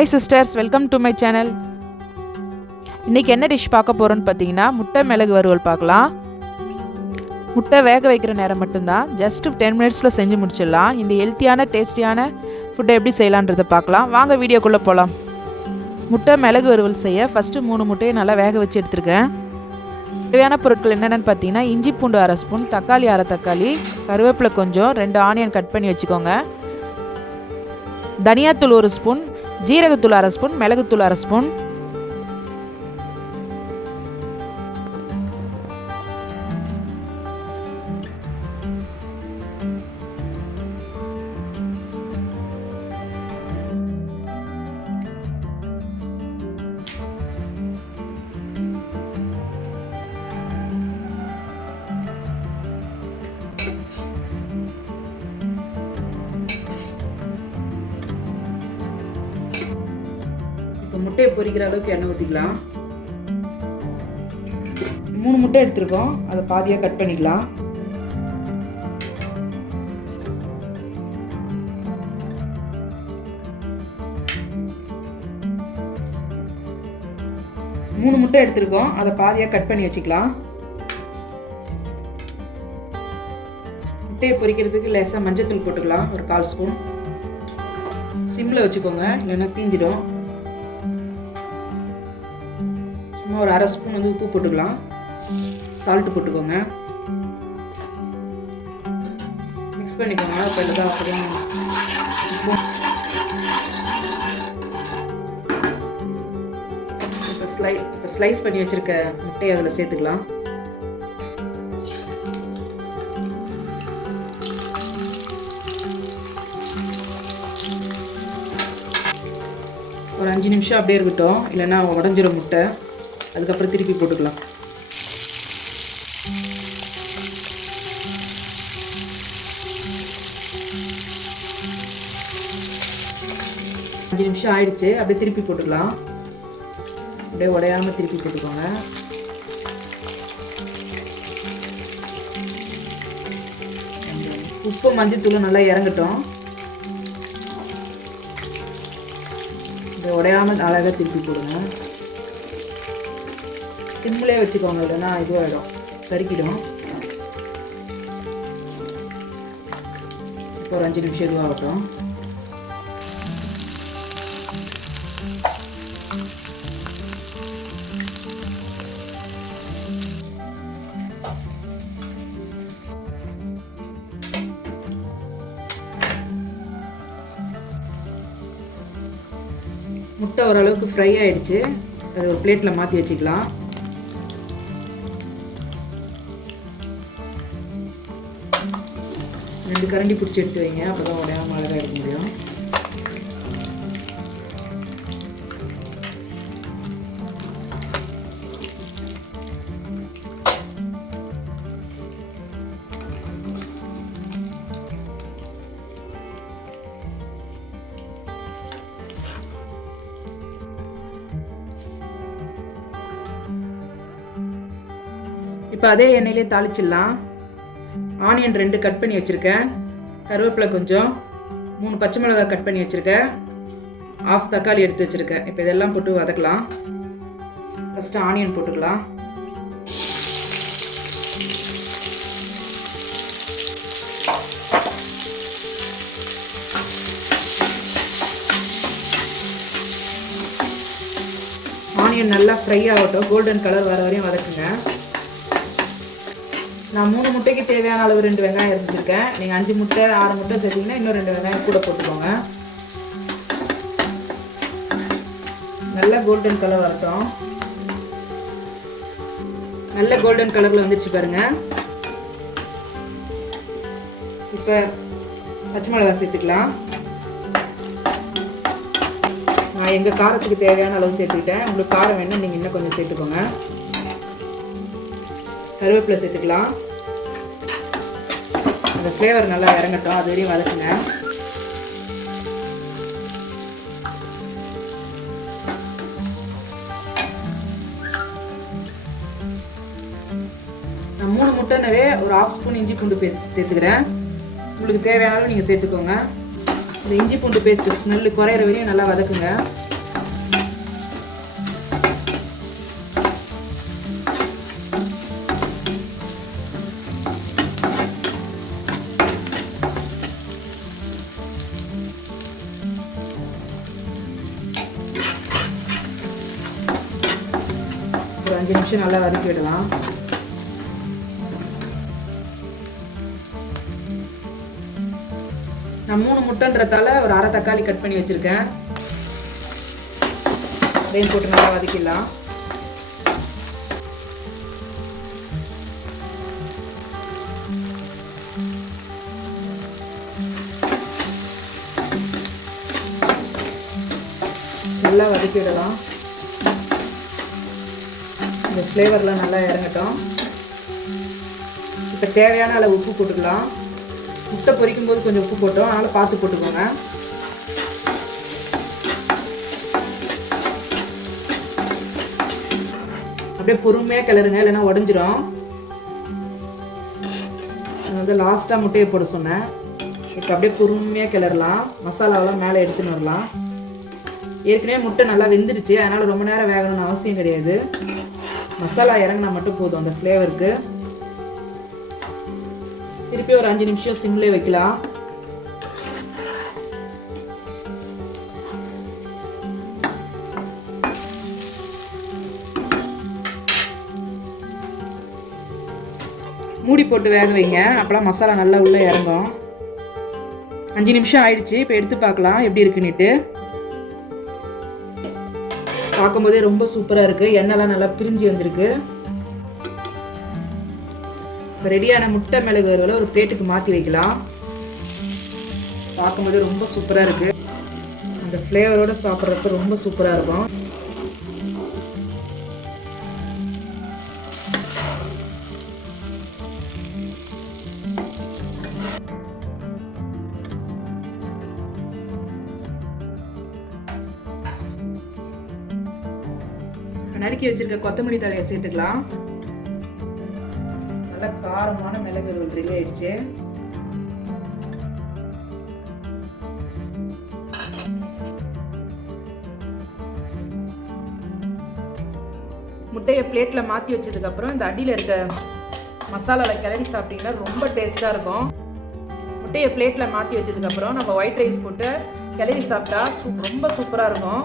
Hi sisters, welcome to my channel. இன்றைக்கி என்ன dish பார்க்க போகிறோன்னு பார்த்தீங்கன்னா முட்டை மிளகு வறுவல் பார்க்கலாம். முட்டை வேக வைக்கிற நேரம் மட்டும்தான், ஜஸ்ட் 10 மினிட்ஸில் செஞ்சு முடிச்சிடலாம். இந்த ஹெல்த்தியான டேஸ்டியான ஃபுட்டை எப்படி செய்யலான்றதை பார்க்கலாம். வாங்க வீடியோக்குள்ளே போகலாம். முட்டை மிளகு வறுவல் செய்ய ஃபஸ்ட்டு 3 முட்டையை நல்லா வேக வச்சு எடுத்துருக்கேன். தேவையான பொருட்கள் என்னென்னு பார்த்தீங்கன்னா இஞ்சி பூண்டு 1/2 ஸ்பூன், தக்காளி 1/2 தக்காளி, கருவேப்பிலை கொஞ்சம், 2 ஆனியன் கட் பண்ணி வச்சுக்கோங்க, தனியாத்தூள் 1 ஸ்பூன், ஜீரகத்தூள் 1/2 ஸ்பூன், மிளகுத்தூள் 1/2 ஸ்பூன். இப்போ முட்டையை பொரிக்கிற அளவுக்கு எண்ணெய் ஊற்றிக்கலாம். 3 முட்டை எடுத்துருக்கோம், அதை பாதியாக கட் பண்ணிக்கலாம். முட்டை எடுத்துருக்கோம், அதை பாதியாக கட் பண்ணி வச்சுக்கலாம். முட்டையை பொரிக்கிறதுக்கு லேசாக மஞ்சத்தூள் போட்டுக்கலாம், ஒரு 1/4 ஸ்பூன். சிம்மில் வச்சுக்கோங்க, இல்லைன்னா தீஞ்சிடும். சும்மா ஒரு 1/2 ஸ்பூன் உப்பு போட்டுக்கலாம், சால்ட்டு போட்டுக்கோங்க, மிக்ஸ் பண்ணிக்கோங்க. இப்போ இதுதான் அப்படியே இப்போ ஸ்லைஸ் பண்ணி வச்சுருக்க முட்டையை அதில் சேர்த்துக்கலாம். ஒரு 5 நிமிஷம் அப்படியே இருக்கட்டும், இல்லைன்னா உடஞ்சிரும் முட்டை. அதுக்கப்புறம் திருப்பி போட்டுக்கலாம். அஞ்சு நிமிஷம் ஆயிடுச்சு, அப்படியே திருப்பி போட்டுக்கலாம். அப்படியே உடையாமல் திருப்பி போட்டுக்கோங்க. உப்பு மஞ்சத்தூள் நல்லா இறங்கட்டும். உடையாமல் அழகாக திருப்பி போடுங்க. சிம்மிலே வச்சுக்கோங்க, இல்லைன்னா இதுவாகிடும், கருக்கிடும். இப்போ ஒரு 5 நிமிஷம் இதுவாகட்டும். முட்டை ஓரளவுக்கு ஃப்ரை ஆகிடுச்சு, அது ஒரு பிளேட்டில் மாற்றி வச்சுக்கலாம். ரெண்டு கரண்டி பிடிச்சி எடுத்து வைங்க, அப்போ தான் உடையாமல் அழகாக எடுக்க முடியும். இப்போ அதே எண்ணெயிலே தாளிச்சிடலாம். ஆனியன் 2 கட் பண்ணி வச்சுருக்கேன், கருவேப்பிலை கொஞ்சம், 3 பச்சை மிளகாய் கட் பண்ணி வச்சுருக்கேன், 1/2 தக்காளி எடுத்து வச்சுருக்கேன். இப்போ இதெல்லாம் போட்டு வதக்கலாம். ஃபஸ்ட்டு ஆனியன் போட்டுக்கலாம். ஆனியன் நல்லா ஃப்ரை ஆகட்டும், கோல்டன் கலர் வர வரையும் வதக்குங்க. நான் 3 முட்டைக்கு தேவையான அளவு 2 வெங்காயம் எடுத்துருக்கேன். நீங்கள் 5 முட்டை 6 முட்டை சேர்த்திங்கன்னா இன்னும் 2 வெங்காயம் கூட போட்டுக்கோங்க. நல்லா கோல்டன் கலர் வரட்டும். நல்ல கோல்டன் கலரில் வந்துடுச்சு பாருங்கள். இப்போ பச்சை மிளகாய் சேர்த்துக்கலாம். நான் எங்கள் காரத்துக்கு தேவையான அளவு சேர்த்துக்கிட்டேன். உங்களுக்கு காரம் வேணும், நீங்கள் இன்னும் கொஞ்சம் சேர்த்துக்கோங்க. கருவேப்பிலை சேர்த்துக்கலாம். அந்த ஃப்ளேவர் நல்லா இறங்கட்டும், அது வரையும் வதக்குங்க. நான் 3 முட்டைனவே ஒரு 1/2 ஸ்பூன் இஞ்சி பூண்டு பேஸ்ட் சேர்த்துக்கிறேன். உங்களுக்கு தேவையான அளவு நீங்கள் சேர்த்துக்கோங்க. இந்த இஞ்சி பூண்டு பேஸ்ட்டு ஸ்மெல்லு குறையிற வரையும் நல்லா வதக்குங்க. ஒரு 5 நிமிஷம் நல்லா வதக்கி விடலாம். நான் 3 முட்டைன்றதால ஒரு அரை தக்காளி கட் பண்ணி வச்சுருக்கேன். அதையும் போட்டு நல்லா வதக்கிடலாம். நல்லா வதக்கி விடலாம். இந்த ஃப்ளேவர்லாம் நல்லா இறங்கட்டும். இப்போ தேவையான அளவு உப்பு போட்டுக்கலாம். முட்டை பொரிக்கும் போது கொஞ்சம் உப்பு போட்டோம், அதனால் பார்த்து போட்டுக்கோங்க. அப்படியே பொறுமையாக கிளறுங்க, இல்லைன்னா உடஞ்சிரும். வந்து லாஸ்ட்டாக முட்டையை போட சொன்னேன். இப்போ அப்படியே பொறுமையாக கிளறலாம். மசாலாவெல்லாம் மேலே எடுத்துன்னு வரலாம். ஏற்கனவே முட்டை நல்லா வெந்துடுச்சு, அதனால் ரொம்ப நேரம் வேகணும்னு அவசியம் கிடையாது. மசாலா இறங்கினா மட்டும் போதும் அந்த ஃப்ளேவருக்கு. திருப்பி ஒரு 5 நிமிஷம் சிம்லேயே வைக்கலாம். மூடி போட்டு வேக வைங்க, அப்போலாம் மசாலா நல்லா உள்ளே இறங்கும். 5 நிமிஷம் ஆயிடுச்சு. இப்போ எடுத்து பார்க்கலாம் எப்படி இருக்குன்னுட்டு. பார்க்கும்போதே ரொம்ப சூப்பராக இருக்குது. எண்ணெய்லாம் நல்லா பிரிஞ்சு வந்திருக்கு. இப்போ ரெடியான முட்டை மிளகு வறுவலை ஒரு பிளேட்டுக்கு மாற்றி வைக்கலாம். பார்க்கும்போதே ரொம்ப சூப்பராக இருக்குது. அந்த ஃப்ளேவரோடு சாப்பிட்றதுக்கு ரொம்ப சூப்பராக இருக்கும். நறுக்கி வச்சிருக்க கொத்தமல்லி தழையை சேர்த்துக்கலாம். நல்ல காரமான மிளகு வறுவல் ரெடி ஆயிடுச்சு. முட்டையை பிளேட்டில் மாற்றி வச்சதுக்கப்புறம் இந்த அடியில் இருக்க மசாலாவில் கிளறி சாப்பிட்டீங்கன்னா ரொம்ப டேஸ்ட்டாக இருக்கும். முட்டையை பிளேட்டில் மாற்றி வச்சதுக்கப்புறம் நம்ம ஒயிட் ரைஸ் போட்டு கிளறி சாப்பிட்டா ரொம்ப சூப்பராக இருக்கும்.